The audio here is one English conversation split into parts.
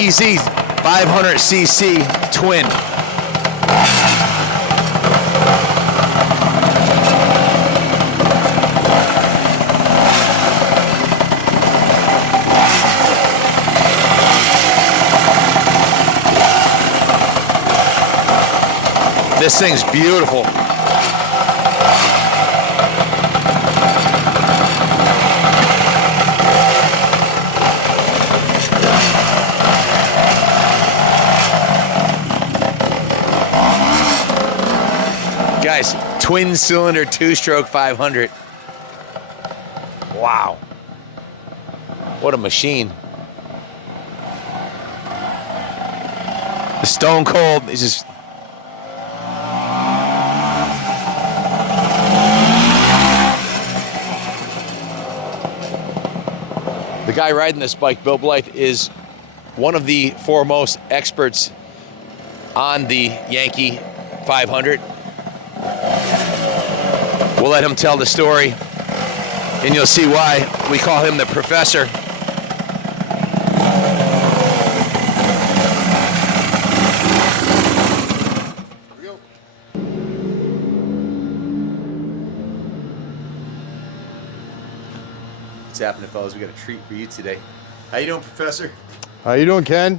Yankee Z 500cc twin. This thing's beautiful. Guys, twin cylinder, 2-stroke 500. Wow. What a machine. The Stone Cold is just... The guy riding this bike, Bill Blythe, is one of the foremost experts on the Yankee 500. We'll let him tell the story, and you'll see why we call him the professor. What's happening, fellas? We got a treat for you today. How you doing, Professor? How you doing, Ken?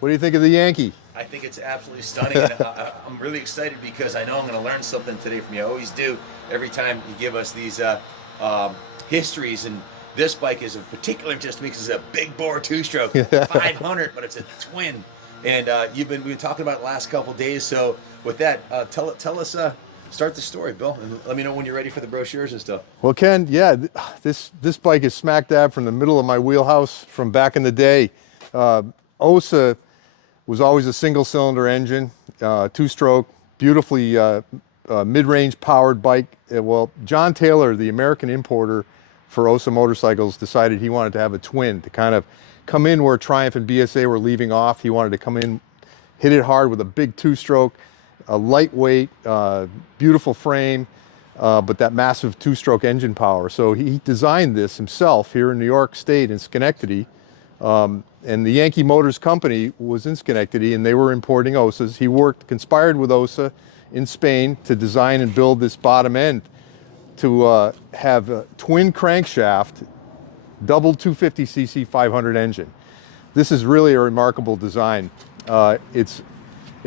What do you think of the Yankee? I think it's absolutely stunning, and I'm really excited because I know I'm going to learn something today from you. I always do every time you give us these histories, and this bike is of particular interest to me because it's a big bore 2-stroke 500, but it's a twin. And we've been talking about it the last couple of days. So with that, tell us. Start the story, Bill, and let me know when you're ready for the brochures and stuff. Well, Ken, yeah, this bike is smack dab from the middle of my wheelhouse from back in the day. Ossa was always a single-cylinder engine, 2-stroke, beautifully mid-range powered bike. Well, John Taylor, the American importer for Ossa motorcycles, decided he wanted to have a twin to kind of come in where Triumph and BSA were leaving off. He wanted to come in, hit it hard with a big 2-stroke, a lightweight, beautiful frame, but that massive 2-stroke engine power. So he designed this himself here in New York State in Schenectady. And the Yankee Motors Company was in Schenectady, and they were importing Ossas. He conspired with Ossa in Spain to design and build this bottom end to have a twin crankshaft, double 250cc 500 engine. This is really a remarkable design. It's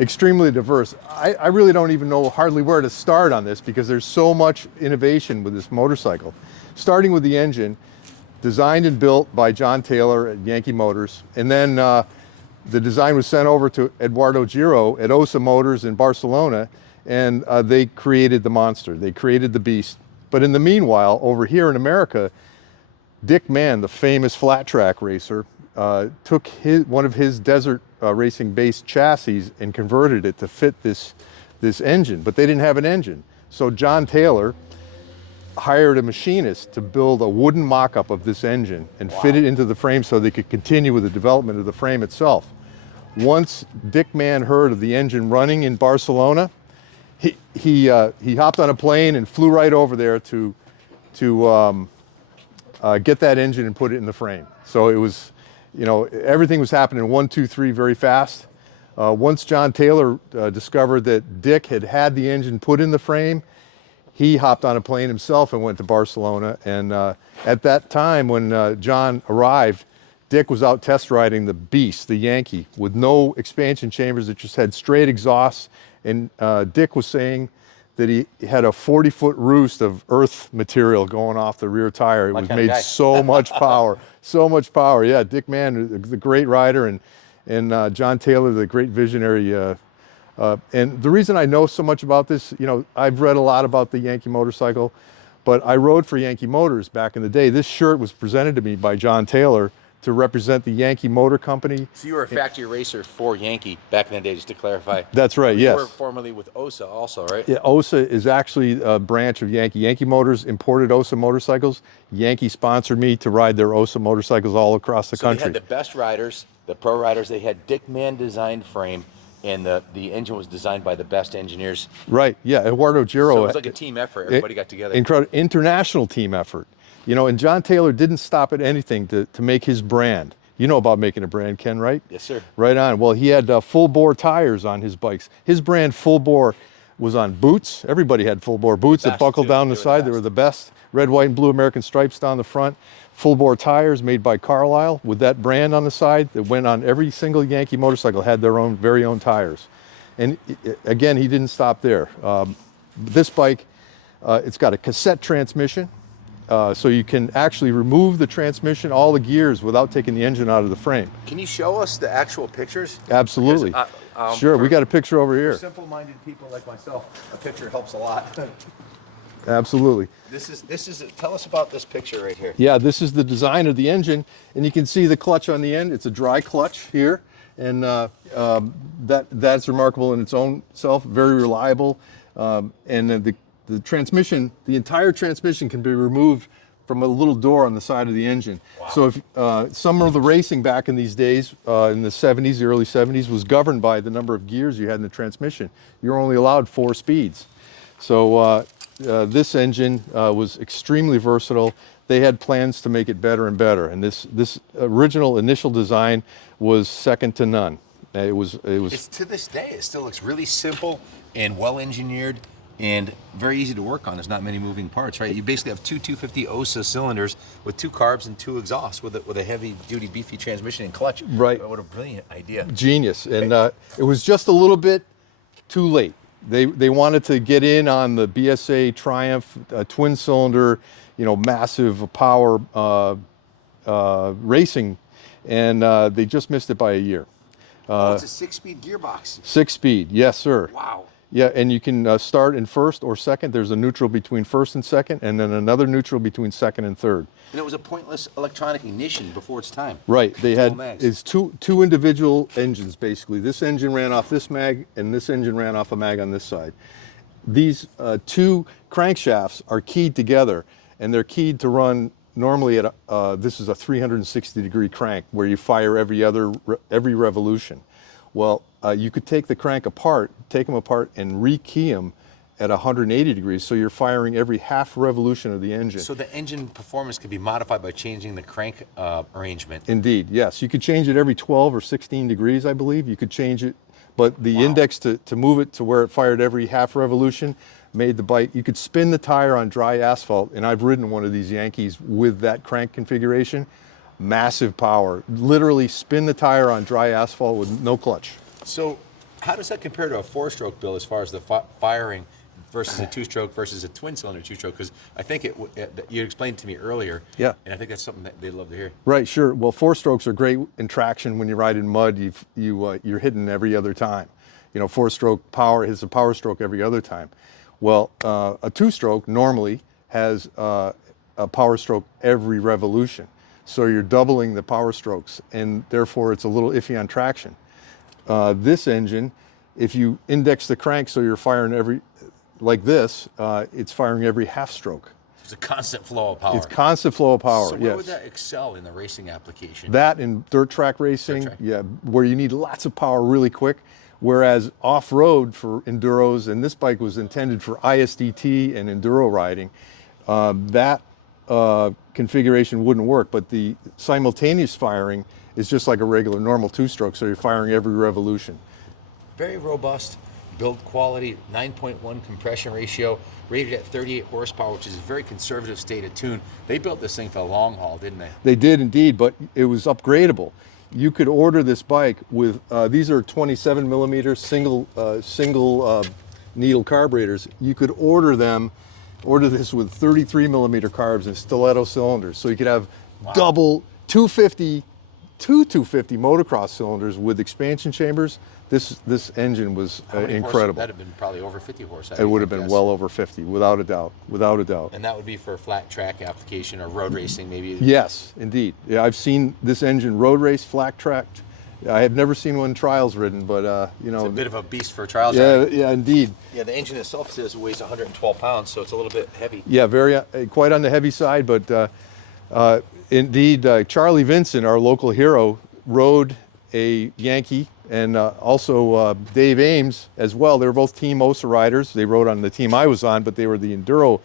extremely diverse. I really don't even know hardly where to start on this because there's so much innovation with this motorcycle. Starting with the engine, designed and built by John Taylor at Yankee Motors, and then the design was sent over to Eduardo Giro at Ossa Motors in Barcelona, and they created the monster. They created the beast. But in the meanwhile, over here in America, Dick Mann, the famous flat track racer, took one of his desert racing based chassis and converted it to fit this engine, but they didn't have an engine. So John Taylor hired a machinist to build a wooden mock-up of this engine and fit it into the frame so they could continue with the development of the frame itself. Once Dick Mann heard of the engine running in Barcelona, he hopped on a plane and flew right over there to get that engine and put it in the frame. So it was, everything was happening 1, 2, 3 very fast. Once John Taylor discovered that Dick had the engine put in the frame, he hopped on a plane himself and went to Barcelona. And at that time when John arrived, Dick was out test riding the beast, the Yankee, with no expansion chambers. It just had straight exhausts. And Dick was saying that he had a 40-foot roost of earth material going off the rear tire. It was made so much power, so much power. Yeah, Dick Mann, the great rider, and John Taylor, the great visionary. And the reason I know so much about this, I've read a lot about the Yankee motorcycle, but I rode for Yankee Motors back in the day. This shirt was presented to me by John Taylor to represent the Yankee Motor Company. So you were a factory racer for Yankee back in the day, just to clarify. That's right, yes. You were formerly with Ossa also, right? Yeah, Ossa is actually a branch of Yankee. Yankee Motors imported Ossa motorcycles. Yankee sponsored me to ride their Ossa motorcycles all across the country. They had the best riders, the pro riders. They had Dick Mann designed frame, and the engine was designed by the best engineers. Right, yeah, Eduardo Giro. So it was like a team effort. Everybody got together. Incredible, international team effort. And John Taylor didn't stop at anything to make his brand. You know about making a brand, Ken, right? Yes, sir. Right on. Well, he had full bore tires on his bikes. His brand full bore was on boots. Everybody had full bore boots that buckled too. down the side. They were the best. Red, white, and blue American stripes down the front. Full bore tires made by Carlisle with that brand on the side that went on every single Yankee motorcycle, had their own very own tires. And again, he didn't stop there. This bike, it's got a cassette transmission. So you can actually remove the transmission, all the gears, without taking the engine out of the frame. Can you show us the actual pictures? Absolutely. Sure, we got a picture over here. For simple-minded people like myself, a picture helps a lot. Absolutely. This is. Tell us about this picture right here. Yeah, this is the design of the engine, and you can see the clutch on the end. It's a dry clutch here, and that's remarkable in its own self. Very reliable, and then the transmission, the entire transmission can be removed from a little door on the side of the engine. Wow. So if some of the racing back in these days, in the 70s, the early 70s, was governed by the number of gears you had in the transmission. You're only allowed 4 speeds. So this engine was extremely versatile. They had plans to make it better and better, and this original initial design was second to none. It was. It's, to this day, it still looks really simple and well engineered and very easy to work on. There's not many moving parts, right? You basically have two 250 Ossa cylinders with 2 carbs and 2 exhausts with a heavy duty beefy transmission and clutch. Right. What a brilliant idea. Genius. And it was just a little bit too late. They wanted to get in on the BSA Triumph twin cylinder, massive power racing, and they just missed it by a year. It's a 6-speed gearbox. 6-speed, yes, sir. Wow. Yeah, and you can start in first or second. There's a neutral between first and second, and then another neutral between second and third. And it was a pointless electronic ignition before its time. Right. They had it's two individual engines basically. This engine ran off this mag, and this engine ran off a mag on this side. These 2 crankshafts are keyed together, and they're keyed to run normally at this is a 360-degree crank where you fire every revolution. Well, you could take the crank apart, take them apart, and re-key them at 180 degrees, so you're firing every half revolution of the engine. So the engine performance could be modified by changing the crank arrangement. Indeed, yes. You could change it every 12 or 16 degrees, I believe. You could change it, but the index to move it to where it fired every half revolution made the bike. You could spin the tire on dry asphalt, and I've ridden one of these Yankees with that crank configuration. Massive power. Literally spin the tire on dry asphalt with no clutch. So how does that compare to a 4-stroke build as far as the firing versus a 2-stroke versus a twin-cylinder 2-stroke? Because I think you explained to me earlier, yeah, and I think that's something that they'd love to hear. Right, sure. Well, 4-strokes are great in traction. When you ride in mud, you're hitting every other time. 4-stroke power is a power stroke every other time. Well, a 2-stroke normally has a power stroke every revolution. So you're doubling the power strokes, and therefore it's a little iffy on traction. This engine, if you index the crank so you're firing like this, it's firing every half stroke. It's a constant flow of power. It's constant flow of power, so yes. where would that excel in the racing application? That in dirt track racing, yeah, where you need lots of power really quick. Whereas off-road for enduros, and this bike was intended for ISDT and enduro riding, that configuration wouldn't work, but the simultaneous firing is just like a regular normal 2-stroke, so you're firing every revolution. Very robust build quality, 9.1 compression ratio, rated at 38 horsepower, which is a very conservative state of tune. They built this thing for the long haul, didn't they? They did indeed, but it was upgradable. You could order this bike with, these are 27 millimeter single needle carburetors. You could order this with 33 millimeter carbs and stiletto cylinders. So you could have double 250 motocross cylinders with expansion chambers. This engine was incredible. That'd have been probably over 50 horse. It would have been well over 50, without a doubt, without a doubt. And that would be for a flat track application or road racing, maybe. Yes, indeed. Yeah, I've seen this engine road race, flat tracked. I have never seen one trials ridden, but it's a bit of a beast for trials. Yeah, yeah, indeed. Yeah, the engine itself says it weighs 112 pounds, so it's a little bit heavy. Yeah, very quite on the heavy side, but indeed, Charlie Vincent, our local hero, rode a Yankee, and also Dave Ames as well. They were both Team Ossa riders. They rode on the team I was on, but they were the enduro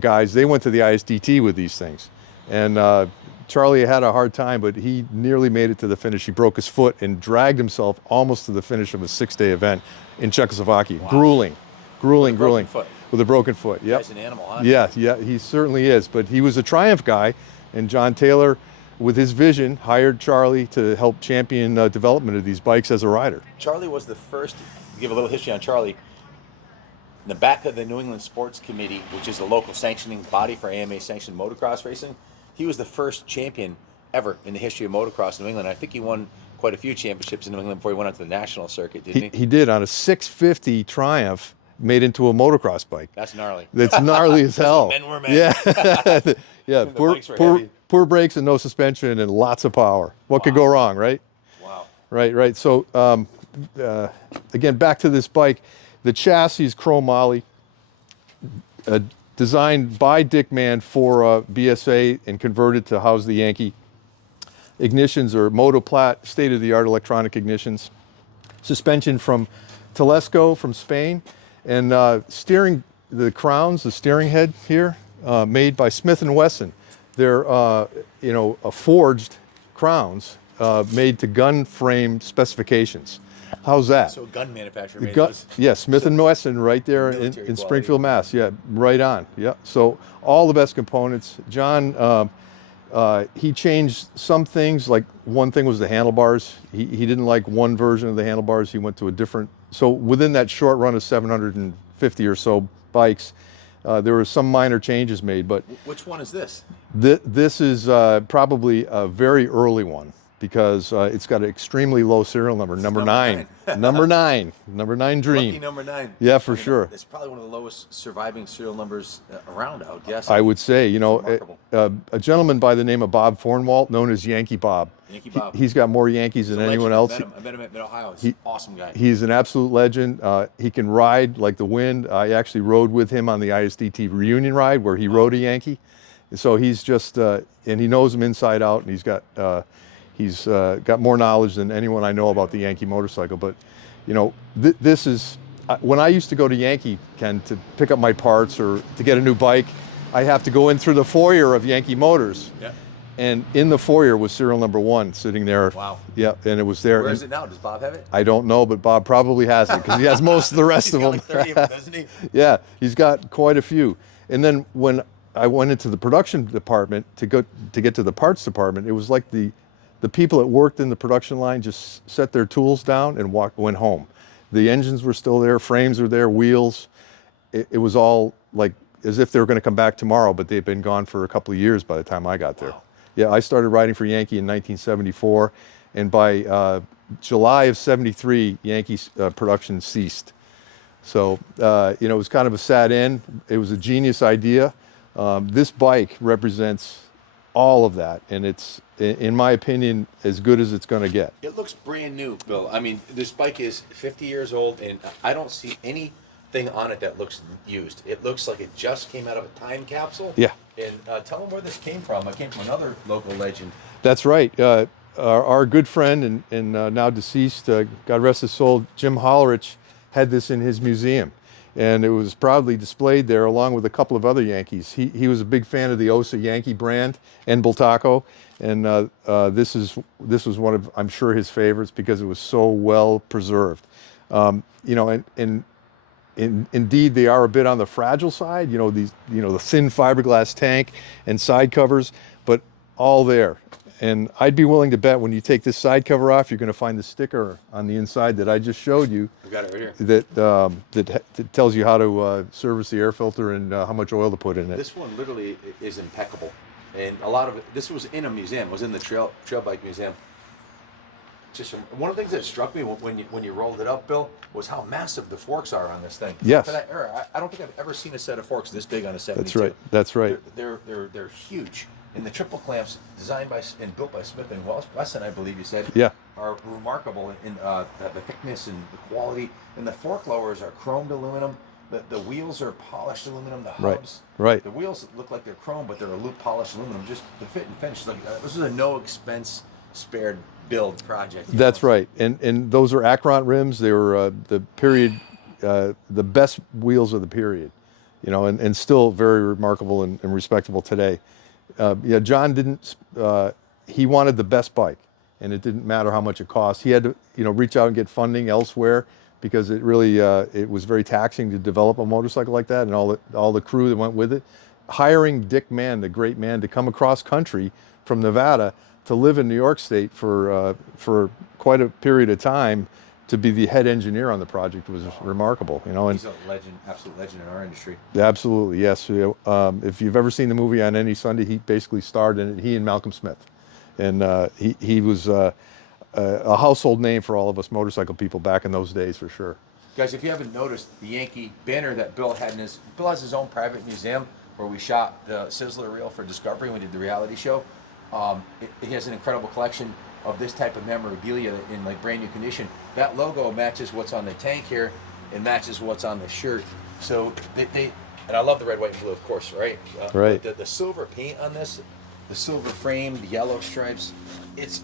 guys. They went to the ISDT with these things, and Charlie had a hard time, but he nearly made it to the finish. He broke his foot and dragged himself almost to the finish of a 6-day event in Czechoslovakia. Wow. Grueling, grueling, grueling. Foot. With a broken foot. Yep. Guy's an animal, huh? Yeah, yeah, he certainly is. But he was a Triumph guy, and John Taylor, with his vision, hired Charlie to help champion development of these bikes as a rider. Charlie was the first, to give a little history on Charlie, in the back of the New England Sports Committee, which is the local sanctioning body for AMA sanctioned motocross racing, he was the first champion ever in the history of motocross in New England. I think he won quite a few championships in New England before he went onto the national circuit, didn't he? He did, on a 650 Triumph made into a motocross bike. That's gnarly. That's gnarly as hell. Men were men. Yeah, yeah. bikes were heavy. Poor brakes and no suspension and lots of power. What could go wrong, right? Wow. Right. So again, back to this bike. The chassis is chrome moly, designed by Dick Mann for BSA and converted to house the Yankee. Ignitions are Motoplat, state-of-the-art electronic ignitions. Suspension from Telesco from Spain. And steering, the crowns, the steering head here, made by Smith & Wesson. They're, forged crowns made to gun frame specifications. How's that? So a gun manufacturer made those. Yeah, Smith & Wesson right there in Springfield, Mass. Yeah, right on. Yeah, so all the best components. John, he changed some things, like one thing was the handlebars. He didn't like one version of the handlebars. He went to a different. So within that short run of 750 or so bikes, there were some minor changes made. But which one is this? This is probably a very early one because it's got an extremely low serial number, number 9. Number 9 Dream. Lucky number 9. Yeah, for sure. It's probably one of the lowest surviving serial numbers around, I would guess. I would say, a gentleman by the name of Bob Thornwalt, known as Yankee Bob. Yankee Bob. He's got more Yankees than anyone else. I met him at Mid-Ohio. He's an awesome guy. He's an absolute legend. He can ride like the wind. I actually rode with him on the ISDT reunion ride where he rode a Yankee. So he's just, and he knows them inside out, and he's got more knowledge than anyone I know about the Yankee motorcycle. But, this is, when I used to go to Yankee, Ken, to pick up my parts or to get a new bike, I have to go in through the foyer of Yankee Motors. Yeah. And in the foyer was serial number 1 sitting there. Wow. Yeah, and it was there. Where is it now? Does Bob have it? I don't know, but Bob probably has it because he has most of the rest of them. He's got like 30 of them, doesn't he? Yeah, he's got quite a few. And then when I went into the production department to get to the parts department, it was like the people that worked in the production line just set their tools down and went home. The engines were still there, frames were there, wheels. It was all like as if they were going to come back tomorrow, but they'd been gone for a couple of years by the time I got there. Wow. Yeah, I started riding for Yankee in 1974, and by July of '73, Yankee's production ceased. So, it was kind of a sad end. It was a genius idea. This bike represents all of that, and it's, in my opinion, as good as it's going to get. It looks brand new, Bill. I mean, this bike is 50 years old, and I don't see anything on it that looks used. It looks like it just came out of a time capsule. Yeah. And tell them where this came from. It came from another local legend. That's right. Our good friend and now deceased, God rest his soul, Jim Hollerich, had this in his museum. And it was proudly displayed there along with a couple of other Yankees. He was a big fan of the Ossa Yankee brand and Bultaco. And this was one of, I'm sure, his favorites because it was so well preserved. Indeed, they are a bit on the fragile side, the thin fiberglass tank and side covers, but all there. And I'd be willing to bet when you take this side cover off, you're going to find the sticker on the inside that I just showed you. We've got it right here. That tells you how to service the air filter and how much oil to put in it. This one literally is impeccable. And a lot of it, this was in a museum, it was in the trail bike museum. Just one of the things that struck me when you rolled it up, Bill, was how massive the forks are on this thing. Yes. For that era, I don't think I've ever seen a set of forks this big on a 72. That's right. That's right. They're huge, and the triple clamps designed by and built by Smith and Wesson, I believe you said, yeah, are remarkable in the thickness and the quality. And the fork lowers are chromed aluminum. The wheels are polished aluminum. The hubs, right. The wheels look like they're chrome, but they're a loop polished aluminum. Just the fit and finish. This is a no expense spared build project. That's right, and those are Acron rims. They were the period, the best wheels of the period, and still very remarkable and respectable today. Yeah, John didn't. He wanted the best bike, and it didn't matter how much it cost. He had to, reach out and get funding elsewhere because it really it was very taxing to develop a motorcycle like that, and all the crew that went with it. Hiring Dick Mann, the great man, to come across country from Nevada to live in New York State for quite a period of time to be the head engineer on the project was remarkable. And he's a legend, absolute legend in our industry. Absolutely, yes. If you've ever seen the movie On Any Sunday, he basically starred in it. He and Malcolm Smith, and he was a household name for all of us motorcycle people back in those days, for sure. Guys, if you haven't noticed, the Yankee banner that Bill had Bill has his own private museum where we shot the Sizzler reel for Discovery when we did the reality show. He has an incredible collection of this type of memorabilia in like brand new condition. That logo matches what's on the tank here and matches what's on the shirt. So they and I love the red, white, and blue, of course, right? Right. The silver paint on this, the silver frame, the yellow stripes.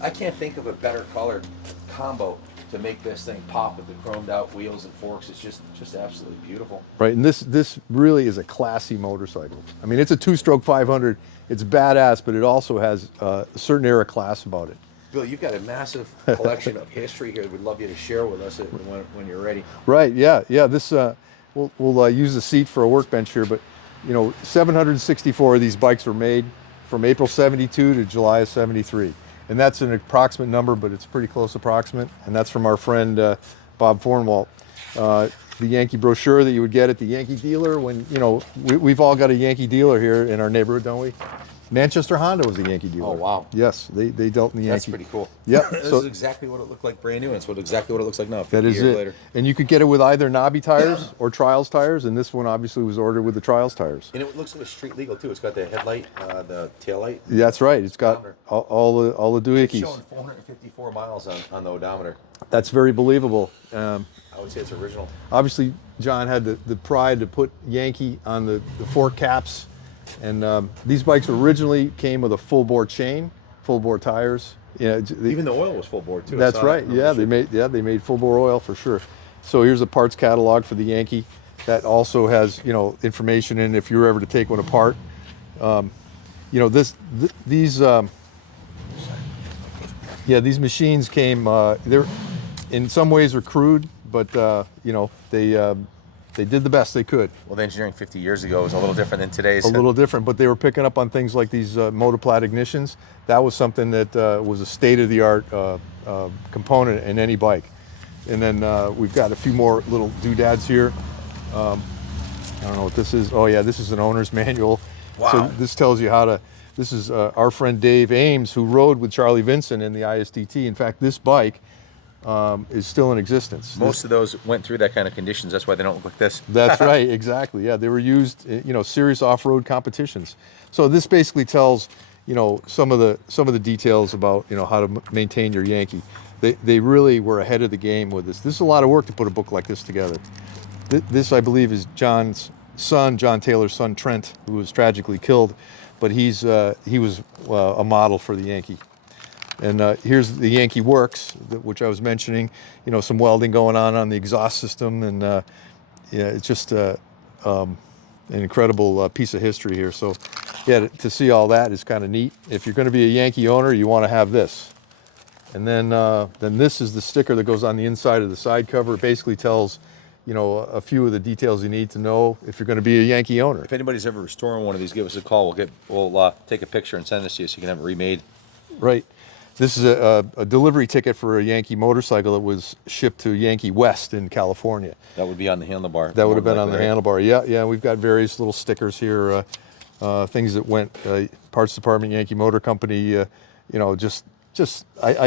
I can't think of a better color combo to make this thing pop with the chromed out wheels and forks. It's just absolutely beautiful. Right, and this really is a classy motorcycle. I mean, it's a two-stroke 500. It's badass, but it also has a certain era class about it. Bill, you've got a massive collection of history here that we'd love you to share with us when you're ready. Right, yeah. This we'll use the seat for a workbench here, but 764 of these bikes were made from April 72 to July of 73. And that's an approximate number, but it's pretty close approximate. And that's from our friend Bob Fornwalt. The Yankee brochure that you would get at the Yankee dealer when, we've all got a Yankee dealer here in our neighborhood, don't we? Manchester Honda was a Yankee dealer. Oh, wow. Yes, they dealt in the Yankee. That's pretty cool. Yeah. This is exactly what it looked like brand new, and it's exactly what it looks like now, 50 that is years it. later. And you could get it with either knobby tires or Trials tires, and this one obviously was ordered with the Trials tires. And it looks like it's street legal, too. It's got the headlight, the tail light. That's right. It's got all the It's doohickeys. showing 454 miles on the odometer. That's very believable. I would say it's original. Obviously, John had the pride to put Yankee on the fork caps. And these bikes originally came with a full bore chain, full bore tires. Even the oil was full bore too. That's right. Yeah, they made full bore oil for sure. So here's a parts catalog for the Yankee that also has information in if you're ever to take one apart. These machines came. They're in some ways are crude, but they did the best they could. Well, the engineering 50 years ago was a little different than today's. A little different, but they were picking up on things like these Motoplat ignitions. That was something that was a state-of-the-art component in any bike. And then we've got a few more little doodads here. I don't know what this is. Oh yeah, this is an owner's manual. Wow. So this tells you how to, this is our friend Dave Ames, who rode with Charlie Vincent in the ISDT. In fact, this bike is still in existence. Most of those went through that kind of conditions. That's why they don't look like this. That's right, exactly. Yeah, they were used, serious off-road competitions. So this basically tells, some of the details about, how to maintain your Yankee. They really were ahead of the game with this. This is a lot of work to put a book like this together. This, I believe, is John's son, John Taylor's son, Trent, who was tragically killed, but he was a model for the Yankee. And here's the Yankee Works, which I was mentioning. Some welding going on the exhaust system, and it's just an incredible piece of history here. So, yeah, to see all that is kind of neat. If you're going to be a Yankee owner, you want to have this. And then this is the sticker that goes on the inside of the side cover. It basically tells, a few of the details you need to know if you're going to be a Yankee owner. If anybody's ever restoring one of these, give us a call. We'll take a picture and send it to you so you can have it remade. Right. This is a delivery ticket for a Yankee motorcycle that was shipped to Yankee West in California. That would be on the handlebar. That would have been on the handlebar. Yeah. We've got various little stickers here, things that went parts department, Yankee Motor Company. I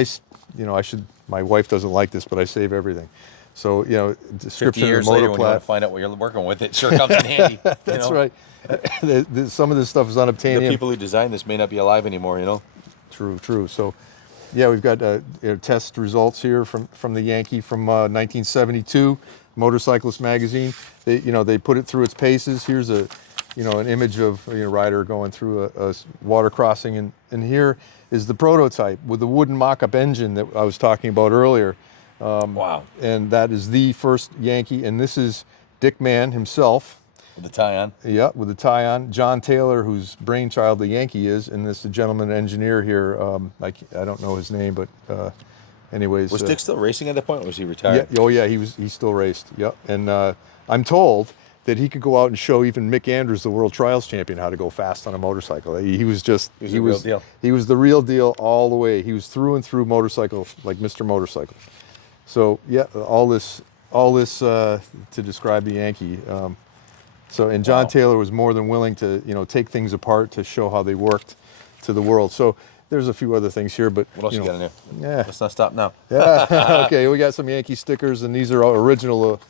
should. My wife doesn't like this, but I save everything. So description 50 years of the later, when you want to find out what you're working with, it sure comes in handy. That's right. Some of this stuff is unobtainium. The people who designed this may not be alive anymore. True. So, yeah, we've got test results here from the Yankee from 1972, Motorcyclist magazine. They put it through its paces. Here's an image of a rider going through a water crossing, and here is the prototype with the wooden mock-up engine that I was talking about earlier. Wow. And that is the first Yankee, and this is Dick Mann himself. With the tie on. Yeah, with the tie on. John Taylor, whose brainchild the Yankee is, and this gentleman engineer here. I don't know his name, but anyways. Was Dick still racing at that point, or was he Yeah. retired? Oh yeah, he still raced. Yep. And I'm told that he could go out and show even Mick Andrews, the world trials champion, how to go fast on a motorcycle. He was the real deal. He was the real deal all the way. He was through and through motorcycle, like Mr. Motorcycle. So yeah, all this to describe the Yankee. And John Taylor was more than willing to take things apart to show how they worked to the world. So there's a few other things here, but What else you got in there? Yeah. Let's not stop now. Yeah. Okay, we got some Yankee stickers, and these are all original,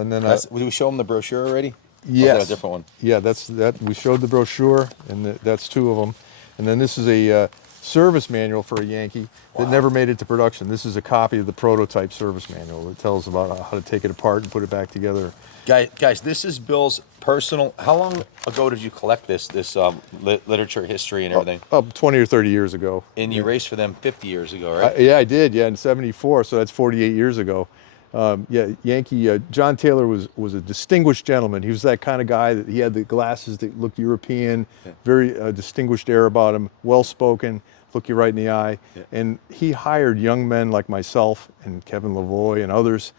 and then Did we show them the brochure already? yes, Or is that a different one? Yeah, that's that. We showed the brochure, and that's two of them, and then this is a service manual for a Yankee that never made it to production. This is a copy of the prototype service manual. It tells about how to take it apart and put it back together. Guys, this is Bill's personal. How long ago did you collect this literature, history, and everything? 20 or 30 years ago. And you raced for them 50 years ago, right? Yeah, I did. Yeah, in '74, so that's 48 years ago. Yankee. John Taylor was a distinguished gentleman. He was that kind of guy that he had the glasses that looked European, very distinguished air about him, well-spoken, look you right in the eye. Yeah. And he hired young men like myself and Kevin Lavoie and others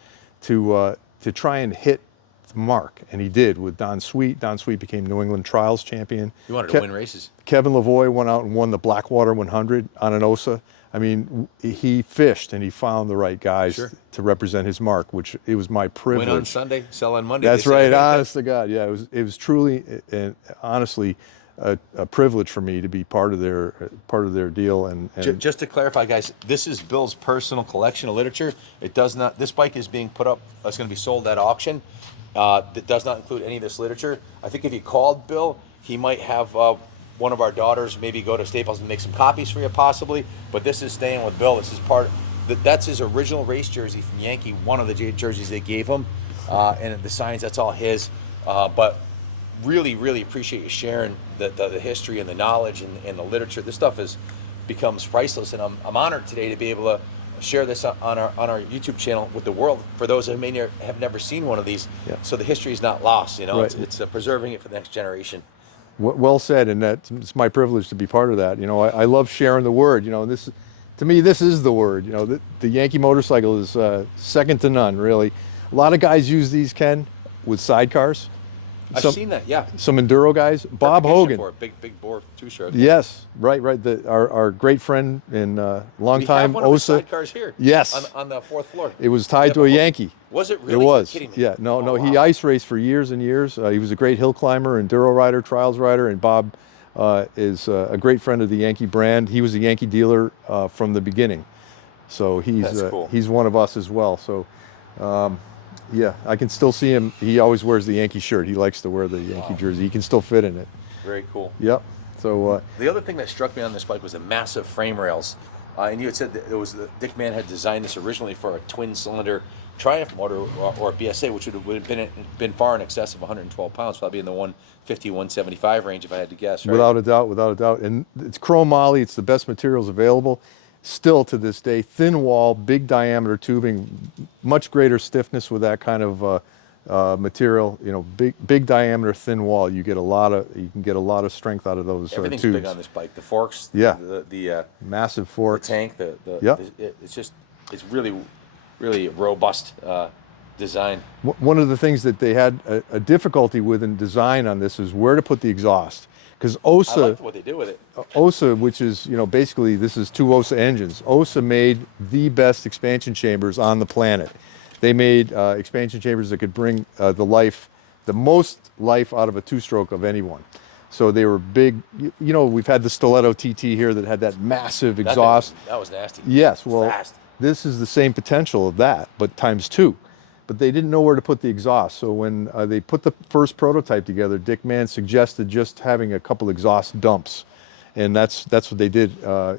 to try and hit the mark, and he did with Don Sweet. Don Sweet became New England Trials champion. You wanted to win races. Kevin Lavoie went out and won the Blackwater 100 on an Ossa. I mean, he fished and he found the right guys to represent his mark, which it was my privilege. Win on Sunday, sell on Monday. That's right, honest to God. Yeah, it was truly and honestly a privilege for me to be part of their deal. And just to clarify, guys, this is Bill's personal collection of literature. It does not. This bike is being put up. It's going to be sold at auction. That does not include any of this literature. I think if you called Bill, he might have one of our daughters maybe go to Staples and make some copies for you, possibly. But this is staying with Bill. This is that's his original race jersey from Yankee, one of the jerseys they gave him, and the signs. That's all his. But really, really appreciate you sharing the history and the knowledge and the literature. This stuff becomes priceless, and I'm honored today to be able to share this on our YouTube channel with the world for those who have never seen one of these. Yeah. So the history is not lost. Right. It's preserving it for the next generation. Well said, and it's my privilege to be part of that. I love sharing the word. This, to me, this is the word. The Yankee motorcycle is second to none, really. A lot of guys use these, Ken, with sidecars. I've seen that, yeah. Some enduro guys. Bob Hogan. For a big bore two-stroke. Yes, right. Our great friend and long time we have one Ossa. Of the sidecars here. Yes. On the fourth floor. It was tied to a Yankee. Was it really? It was. You're kidding me. Yeah. No. Wow. He ice raced for years and years. He was a great hill climber, enduro rider, trials rider, and Bob is a great friend of the Yankee brand. He was a Yankee dealer from the beginning, so he's one of us as well. So. Yeah, I can still see him. He always wears the Yankee shirt. He likes to wear the Yankee jersey. He can still fit in it. Very cool. Yep. So the other thing that struck me on this bike was the massive frame rails. And you had said that Dick Mann had designed this originally for a twin-cylinder Triumph motor or a BSA, which would have been far in excess of 112 pounds, probably in the 150, 175 range, if I had to guess. Right? Without a doubt. And it's chrome moly. It's the best materials available. Still to this day, thin wall, big diameter tubing, much greater stiffness with that kind of material. Big diameter, thin wall. You can get a lot of strength out of those Everything's tubes. big on this bike. The forks, yeah, the massive forks, the tank, it's really robust design. One of the things that they had a difficulty with in design on this is where to put the exhaust. Because Ossa, I like what they do with it. Ossa, which is, basically this is two Ossa engines. Ossa made the best expansion chambers on the planet. They made expansion chambers that could bring the most life out of a two-stroke of anyone. So they were big. We've had the Stiletto TT here that had that massive exhaust. That was nasty. Yes, well, fast. This is the same potential of that, but times two. But they didn't know where to put the exhaust. So when they put the first prototype together, Dick Mann suggested just having a couple exhaust dumps. And that's what they did,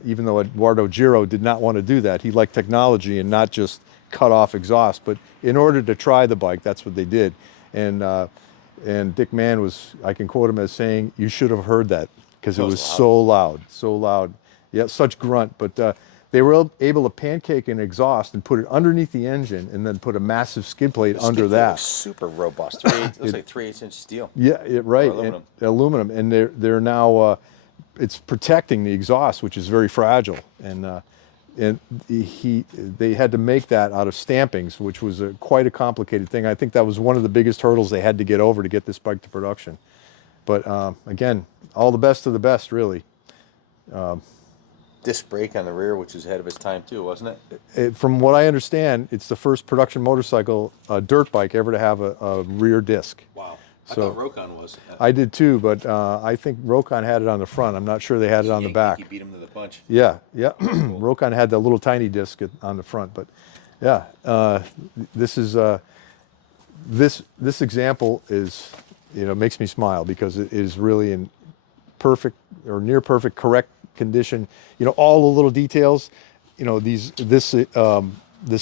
even though Eduardo Giro did not want to do that. He liked technology and not just cut off exhaust. But in order to try the bike, that's what they did. And Dick Mann I can quote him as saying, "You should have heard that," because it was so loud. Yeah, such grunt. But they were able to pancake an exhaust and put it underneath the engine, and then put a massive skid plate The under skid plate that. looks super robust. 3/8, looks like 3/8 inch steel. Yeah, right. Or aluminum. Aluminum, and they're now it's protecting the exhaust, which is very fragile. And they had to make that out of stampings, which was quite a complicated thing. I think that was one of the biggest hurdles they had to get over to get this bike to production. But again, all the best of the best, really. Disc brake on the rear, which was ahead of its time too, wasn't it? From what I understand, it's the first production motorcycle, dirt bike, ever to have a rear disc. Wow. So, I thought Rokon was. I did too, but I think Rokon had it on the front. I'm not sure they had it on the back. Yankee beat him to the punch. Yeah, yeah. Rokon had that little tiny disc on the front, but yeah, this is this example is, makes me smile, because it is really in perfect or near perfect, correct condition. All the little details. This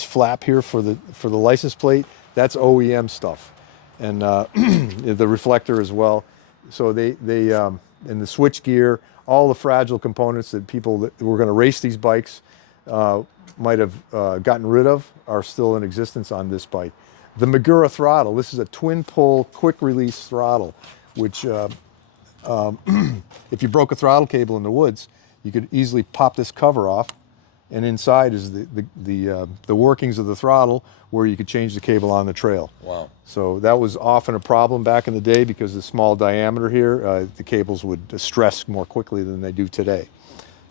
flap here for the license plate, that's OEM stuff, and the reflector as well. So they and the switch gear, all the fragile components that people that were going to race these bikes might have gotten rid of are still in existence on this bike. The Magura throttle. This is a twin pull quick release throttle, which if you broke a throttle cable in the woods, you could easily pop this cover off, and inside is the workings of the throttle, where you could change the cable on the trail. Wow. So that was often a problem back in the day, because of the small diameter here, the cables would stress more quickly than they do today.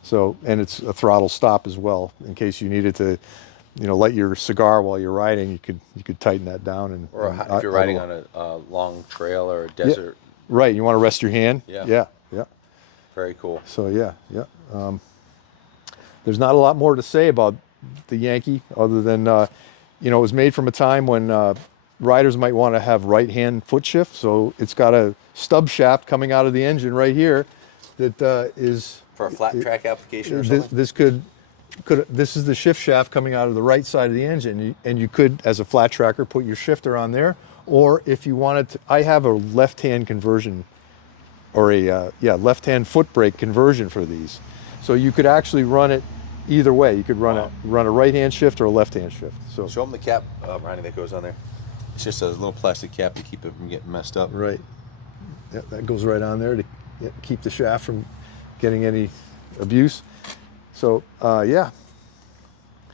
So, and it's a throttle stop as well, in case you needed to, light your cigar while you're riding. You could tighten that down. Or if you're riding on a long trail or a desert. Yeah, right. You want to rest your hand. Yeah. Yeah. Very cool. So yeah. There's not a lot more to say about the Yankee, other than it was made from a time when riders might want to have right-hand foot shift. So it's got a stub shaft coming out of the engine right here that is For a flat track application or something? This is the shift shaft coming out of the right side of the engine, and you could, as a flat tracker, put your shifter on there, or if you wanted to, I have a left-hand conversion, or a left-hand foot brake conversion for these, so you could actually run it either way. You could run a right-hand shift or a left-hand shift. So show them the cap, Ronnie, that goes on there. It's just a little plastic cap to keep it from getting messed up. Right. Yeah, that goes right on there to keep the shaft from getting any abuse. So yeah.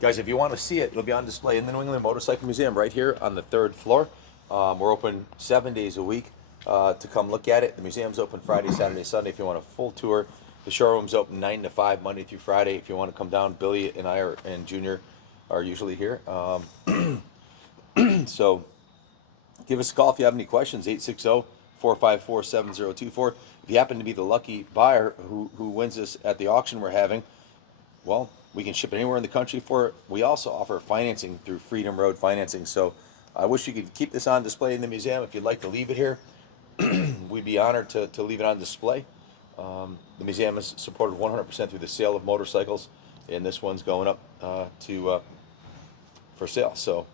Guys, if you want to see it, it'll be on display in the New England Motorcycle Museum right here on the 3rd floor. We're open 7 days a week to come look at it. The museum's open Friday, Saturday, Sunday if you want a full tour. The showroom's open 9 to 5 Monday through Friday. If you want to come down, Billy and I and Junior are usually here. So give us a call if you have any questions, 860-454-7024. If you happen to be the lucky buyer who wins this at the auction we're having, well, we can ship it anywhere in the country for it. We also offer financing through Freedom Road Financing. So I wish we could keep this on display in the museum. If you'd like to leave it here, we'd be honored to leave it on display. The museum is supported 100% through the sale of motorcycles, and this one's going up for sale. So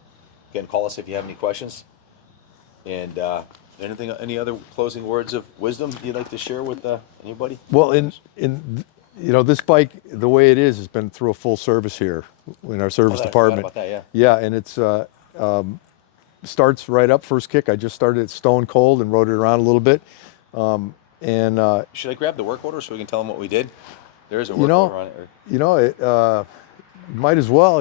again, call us if you have any questions. And any other closing words of wisdom you'd like to share with anybody? Well, in this bike, the way it is, has been through a full service here in our service department. I forgot about that, Yeah, and it's starts right up first kick. I just started it stone cold and rode it around a little bit. Should I grab the work order so we can tell them what we did? There is a work order on it. Might as well,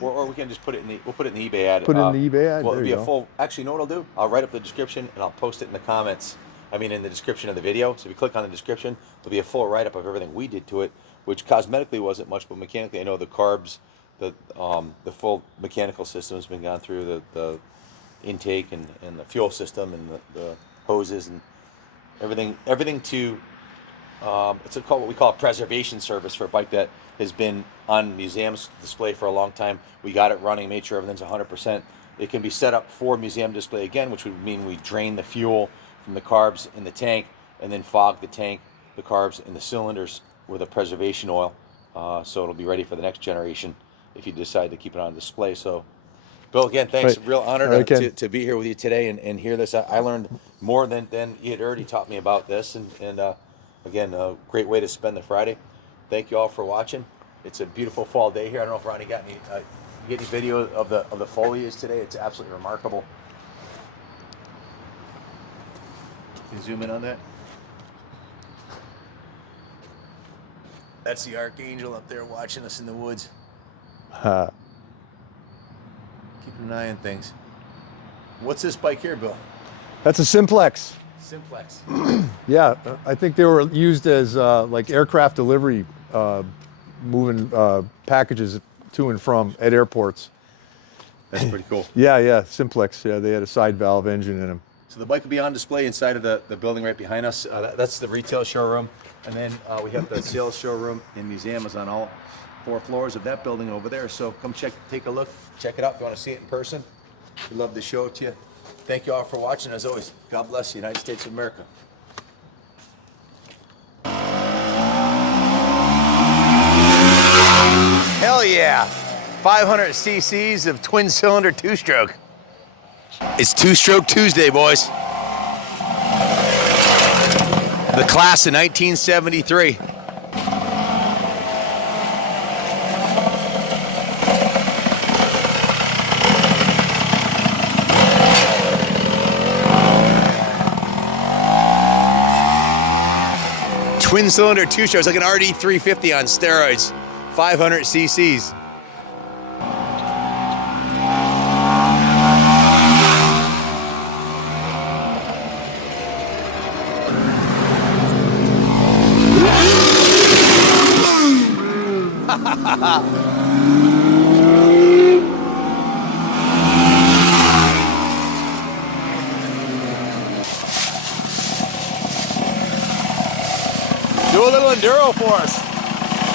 Or we can just put it in the eBay ad. Put it in the eBay ad. Well, there it'll be you a go. full. Actually, you know what I'll do? I'll write up the description and I'll post it in the comments. In the description of the video. So if you click on the description, there'll be a full write-up of everything we did to it, which cosmetically wasn't much, but mechanically, I know the carbs, the full mechanical system has been gone through, the intake and the fuel system and the hoses and everything to it's called what we call a preservation service for a bike that has been on museum's display for a long time. We got it running, made sure everything's 100%. It can be set up for museum display again, which would mean we drain the fuel from the carbs in the tank and then fog the tank, the carbs, and the cylinders with a preservation oil, so it'll be ready for the next generation if you decide to keep it on display. So Bill, again, thanks. Right. Real honor Right, to be here with you today and hear this. I learned more than you had already taught me about this. And again, a great way to spend the Friday. Thank you all for watching. It's a beautiful fall day here. I don't know if Ronnie got any, you get any video of the foliage today? It's absolutely remarkable. Can you zoom in on that? That's the Archangel up there watching us in the woods. Keeping an eye on things. What's this bike here, Bill? That's a Simplex. Simplex. Yeah, I think they were used as like aircraft delivery, moving packages to and from at airports. That's pretty cool. Yeah, Simplex. Yeah, they had a side valve engine in them. So the bike will be on display inside of the building right behind us. That's the retail showroom. And then we have the sales showroom and museum is on all 4 floors of that building over there. So come take a look, check it out if you want to see it in person. We'd love to show it to you. Thank you all for watching. As always, God bless the United States of America. Hell yeah! 500 cc's of twin cylinder 2-stroke. It's 2-stroke Tuesday, boys. The class of 1973. Twin cylinder 2-stroke, like an RD 350 on steroids. 500 cc's. Do a little enduro for us.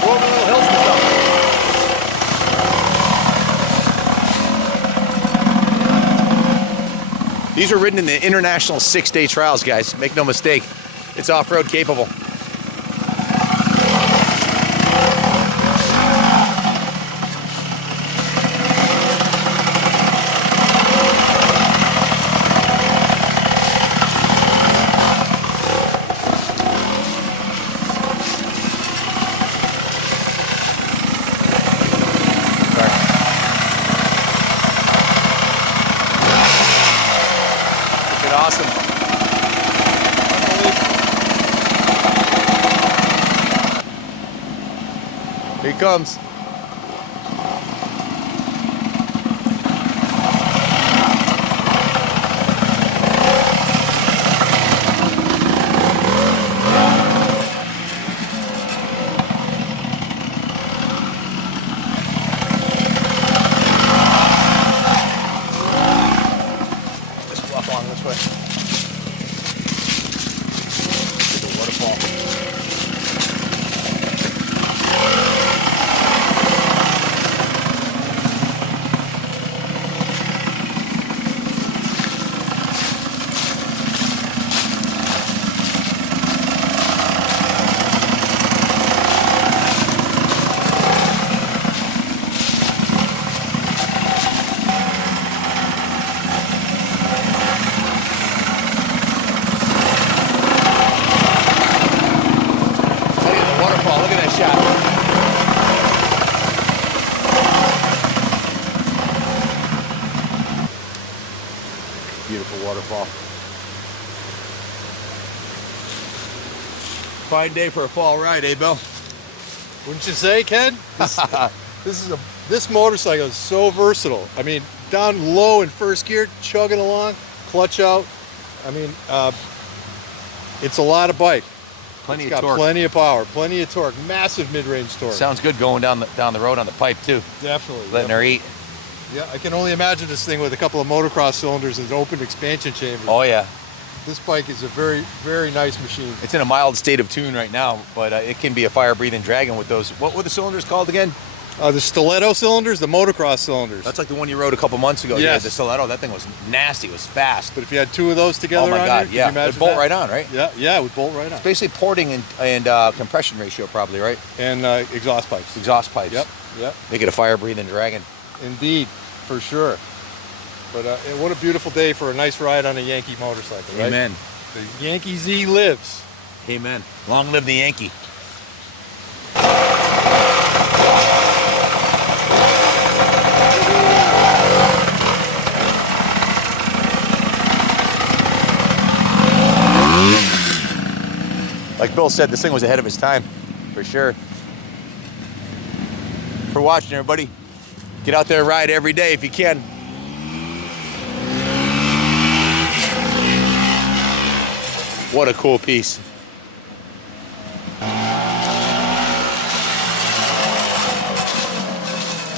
Go over little hills and stuff. These were ridden in the international 6-day trials, guys. Make no mistake. It's off-road capable. Awesome. Here he comes. Let's walk along this way. Beautiful waterfall. Fine day for a fall ride, eh, Bill? Wouldn't you say, Ken? This motorcycle is so versatile. I mean, down low in first gear, chugging along, clutch out. I mean, it's a lot of bike. Plenty It's of got torque. plenty of power, plenty of torque, massive mid-range torque. Sounds good going down the road on the pipe too. Definitely. Letting her eat. Yeah, I can only imagine this thing with a couple of motocross cylinders and an open expansion chamber. Oh yeah. This bike is a very, very nice machine. It's in a mild state of tune right now, but it can be a fire-breathing dragon with those. What were the cylinders called again? The stiletto cylinders, the motocross cylinders. That's like the one you rode a couple months ago. Yes. Yeah, the stiletto. That thing was nasty. It was fast. But if you had 2 of those together, Oh my on God! here, Yeah, could you imagine it'd bolt that? right on, right? Yeah, it would bolt right on. Basically porting and compression ratio, probably, right? And exhaust pipes. Exhaust pipes. Yep. Make it a fire-breathing dragon. Indeed, for sure. But what a beautiful day for a nice ride on a Yankee motorcycle, right? Amen. The Yankee Z lives. Amen. Long live the Yankee. Like Bill said, this thing was ahead of its time, for sure. For watching, everybody. Get out there and ride every day if you can. What a cool piece.